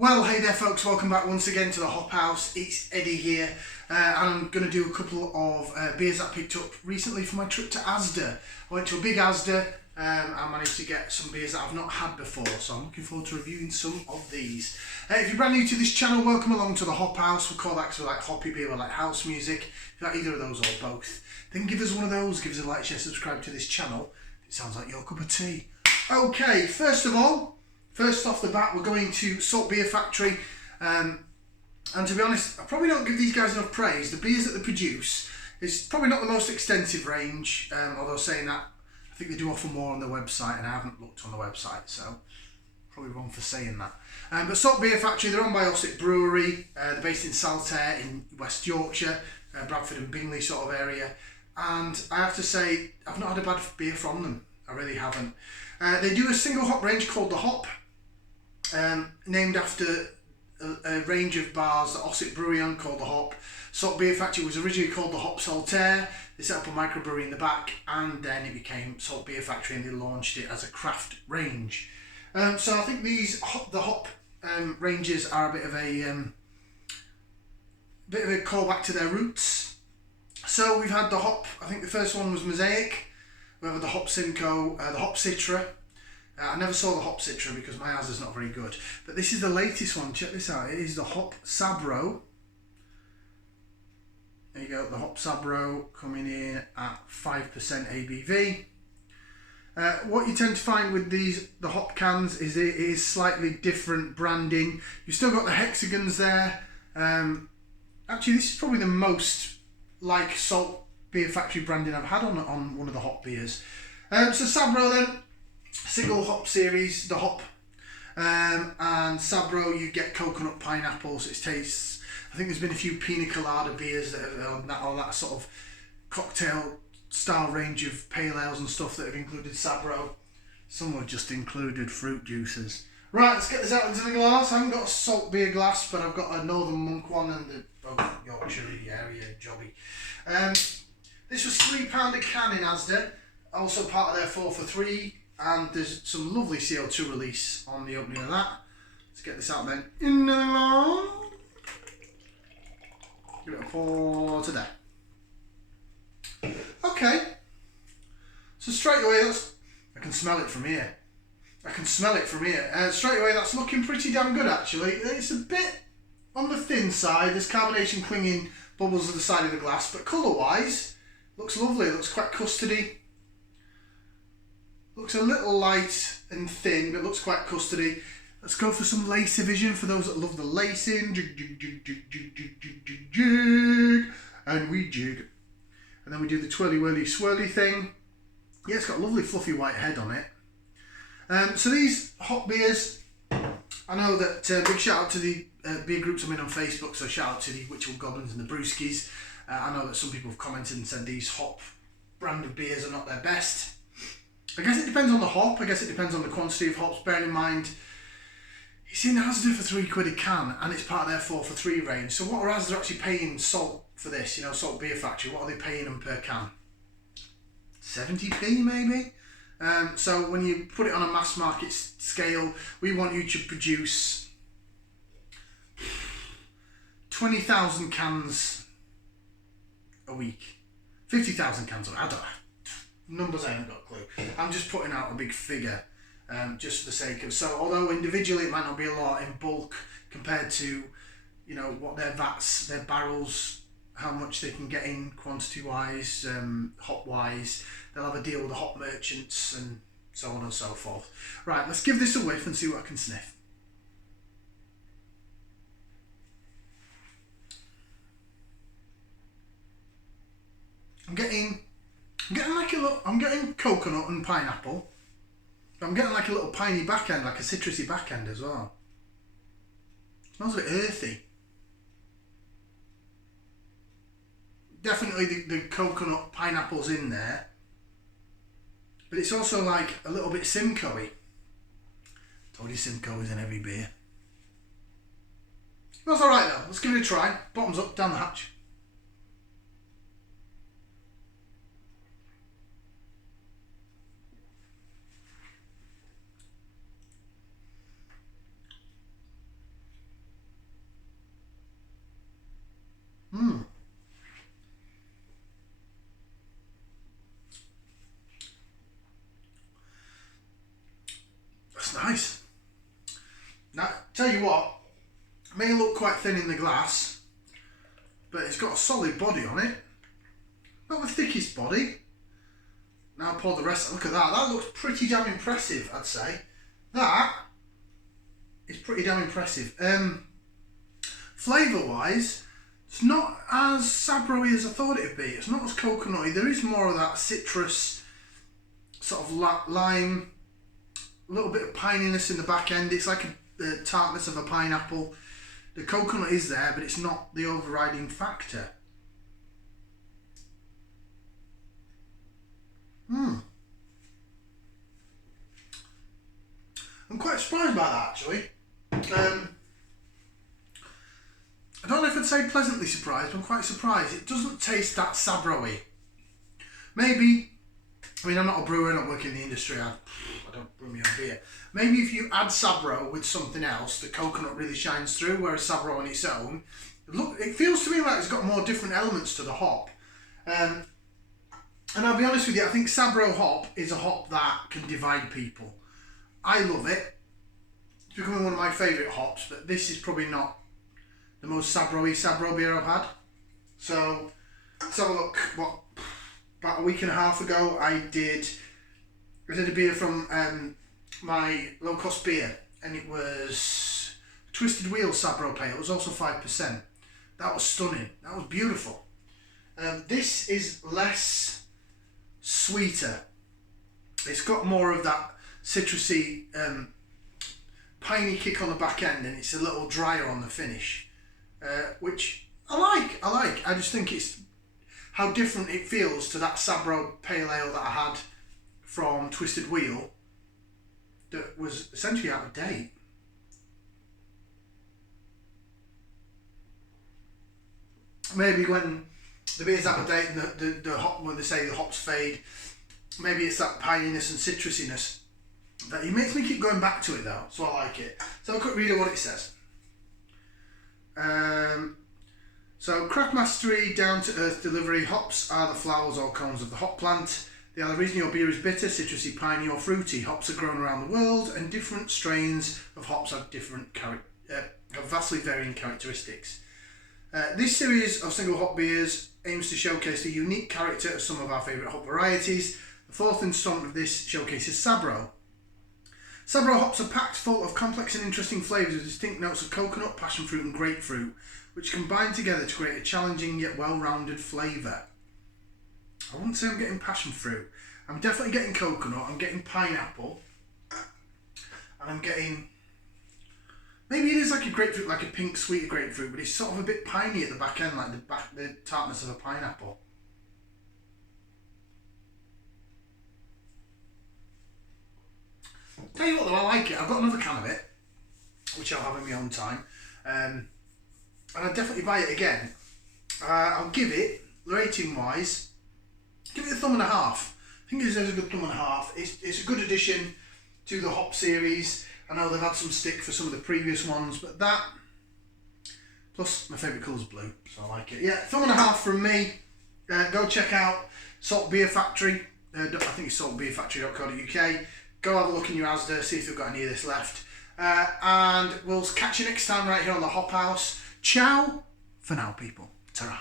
Well, hey there folks, welcome back once again to the Hop House. It's Eddie here, and I'm going to do a couple of beers that I picked up recently for my trip to Asda. I went to a big Asda and managed to get some beers that I've not had before, so I'm looking forward to reviewing some of these. If you're brand new to this channel, welcome along to the Hop House. We call that sort of like hoppy beer or like house music. If you like either of those or both, then give us one of those, give us a like, share, subscribe to this channel. It sounds like your cup of tea. Okay, first off the bat, we're going to Salt Beer Factory, and to be honest, I probably don't give these guys enough praise. The beers that they produce is probably not the most extensive range, although saying that, I think they do offer more on their website, and I haven't looked on the website, so probably wrong for saying that. But Salt Beer Factory, they're owned by Ossitt Brewery. They're based in Saltaire in West Yorkshire, Bradford and Bingley sort of area, and I have to say, I've not had a bad beer from them. I really haven't. They do a single hop range called The Hop, named after a range of bars that Ossitt Brewery owned called The Hop. Salt Beer Factory was originally called The Hop Saltaire. They set up a microbrewery in the back, and then it became Salt Beer Factory, and they launched it as a craft range. So I think the hop ranges are a bit of a callback to their roots. So we've had the hop. I think the first one was Mosaic. We have the Hop Simcoe, the Hop Citra. I never saw the Hop Citra because my Asda's not very good. But this is the latest one. Check this out. It is the Hop Sabro. There you go. The Hop Sabro coming in at 5% ABV. What you tend to find with the hop cans is it is slightly different branding. You've still got the hexagons there. Actually, this is probably the most like Salt Beer Factory branding I've had on one of the hop beers. So Sabro then. Single hop series, the hop, and Sabro, you get coconut, pineapple, so it tastes. I think there's been a few pina colada beers that have on that sort of cocktail style range of pale ales and stuff that have included Sabro. Some have just included fruit juices. Right, let's get this out into the glass. I haven't got a salt beer glass, but I've got a Northern Monk one and the Yorkshire area jobby. This was £3 a can in Asda, also part of their 4 for 3. And there's some lovely CO2 release on the opening of that. Let's get this out then. In the glass. Give it a pour today. Okay. So straight away, I can smell it from here. Straight away, that's looking pretty damn good actually. It's a bit on the thin side. There's carbonation clinging bubbles at the side of the glass, but colour-wise, looks lovely. It looks quite custardy. Looks a little light and thin, but looks quite custardy. Let's go for some lace division for those that love the lacing. Jig, jig, jig, jig, jig, jig, jig, jig, jig. And we jig. And then we do the twirly whirly swirly thing. Yeah, it's got a lovely fluffy white head on it. So these hop beers, I know that big shout out to the beer groups I'm in on Facebook, so shout out to the Witchell Goblins and the Brewskis. I know that some people have commented and said these hop brand of beers are not their best. I guess it depends on the hop. I guess it depends on the quantity of hops. Bearing in mind, it's in Asda for £3 a can, and it's part of their 4 for 3 range. So what are Asda actually paying Salt for this? You know, Salt Beer Factory. What are they paying them per can? 70p maybe. So when you put it on a mass market scale, we want you to produce 20,000 cans a week, 50,000 cans a week. I don't know. Numbers I haven't got a clue. I'm just putting out a big figure just for the sake of. So although individually it might not be a lot, in bulk compared to, you know, what their vats, their barrels, how much they can get in quantity wise, hop wise, they'll have a deal with the hop merchants and so on and so forth. Right, let's give this a whiff and see what I can sniff. I'm getting coconut and pineapple. I'm getting like a little piney back end, like a citrusy back end as well. Smells a bit earthy. Definitely the coconut pineapple's in there. But it's also like a little bit Simcoe-y. Told you Simcoe is in every beer. Smells alright though. Let's give it a try. Bottoms up, down the hatch. Now, tell you what, it may look quite thin in the glass, but it's got a solid body on it. Not the thickest body. Now pour the rest. Look at that. That looks pretty damn impressive, I'd say. That is pretty damn impressive. Flavour-wise, it's not as Sabro-y as I thought it'd be. It's not as coconutty. There is more of that citrus, sort of lime, a little bit of pininess in the back end. It's like the tartness of a pineapple. The coconut is there, but it's not the overriding factor. I'm quite surprised by that, actually. I don't know if I'd say pleasantly surprised, but I'm quite surprised. It doesn't taste that Sabro-y. Maybe, I mean, I'm not a brewer, I don't work in the industry, I don't brew my own beer. Maybe if you add Sabro with something else, the coconut really shines through, whereas Sabro on its own, look, it feels to me like it's got more different elements to the hop. And I'll be honest with you, I think Sabro hop is a hop that can divide people. I love it. It's becoming one of my favourite hops, but this is probably not the most Sabro-y Sabro beer I've had. So, let's have a look. About a week and a half ago, I did a beer from my low-cost beer, and it was Twisted Wheel Sabro Pale. It was also 5%. That was stunning. That was beautiful. This is less sweeter. It's got more of that citrusy, piney kick on the back end, and it's a little drier on the finish, which I like. I just think it's how different it feels to that Sabro Pale Ale that I had from Twisted Wheel that was essentially out of date. Maybe when the beer's out of date and the hop, when they say the hops fade, maybe it's that pininess and citrusiness. But it makes me keep going back to it though, so I like it. So a quick read of what it says. So craft mastery, down to earth delivery. Hops are the flowers or cones of the hop plant. They are the reason your beer is bitter, citrusy, piney or fruity. Hops are grown around the world, and different strains of hops have have vastly varying characteristics. This series of single hop beers aims to showcase the unique character of some of our favourite hop varieties. The fourth installment of this showcases Sabro. Sabro hops are packed full of complex and interesting flavours with distinct notes of coconut, passion fruit and grapefruit, which combine together to create a challenging yet well-rounded flavour. I wouldn't say I'm getting passion fruit. I'm definitely getting coconut, I'm getting pineapple, and I'm getting... Maybe it is like a grapefruit, like a pink sweet grapefruit, but it's sort of a bit piney at the back end, like the tartness of a pineapple. Tell you what though, I like it. I've got another can of it, which I'll have in my own time, and I'll definitely buy it again. I'll give it, rating wise, give it a thumb and a half. I think it deserves a good thumb and a half. It's a good addition to the hop series. I know they've had some stick for some of the previous ones, but that, plus my favourite colour is blue, so I like it. Yeah, thumb and a half from me. Go check out Salt Beer Factory. I think it's saltbeerfactory.co.uk. Go have a look in your Asda, see if they've got any of this left. And we'll catch you next time right here on the Hop House. Ciao for now, people. Ta-ra.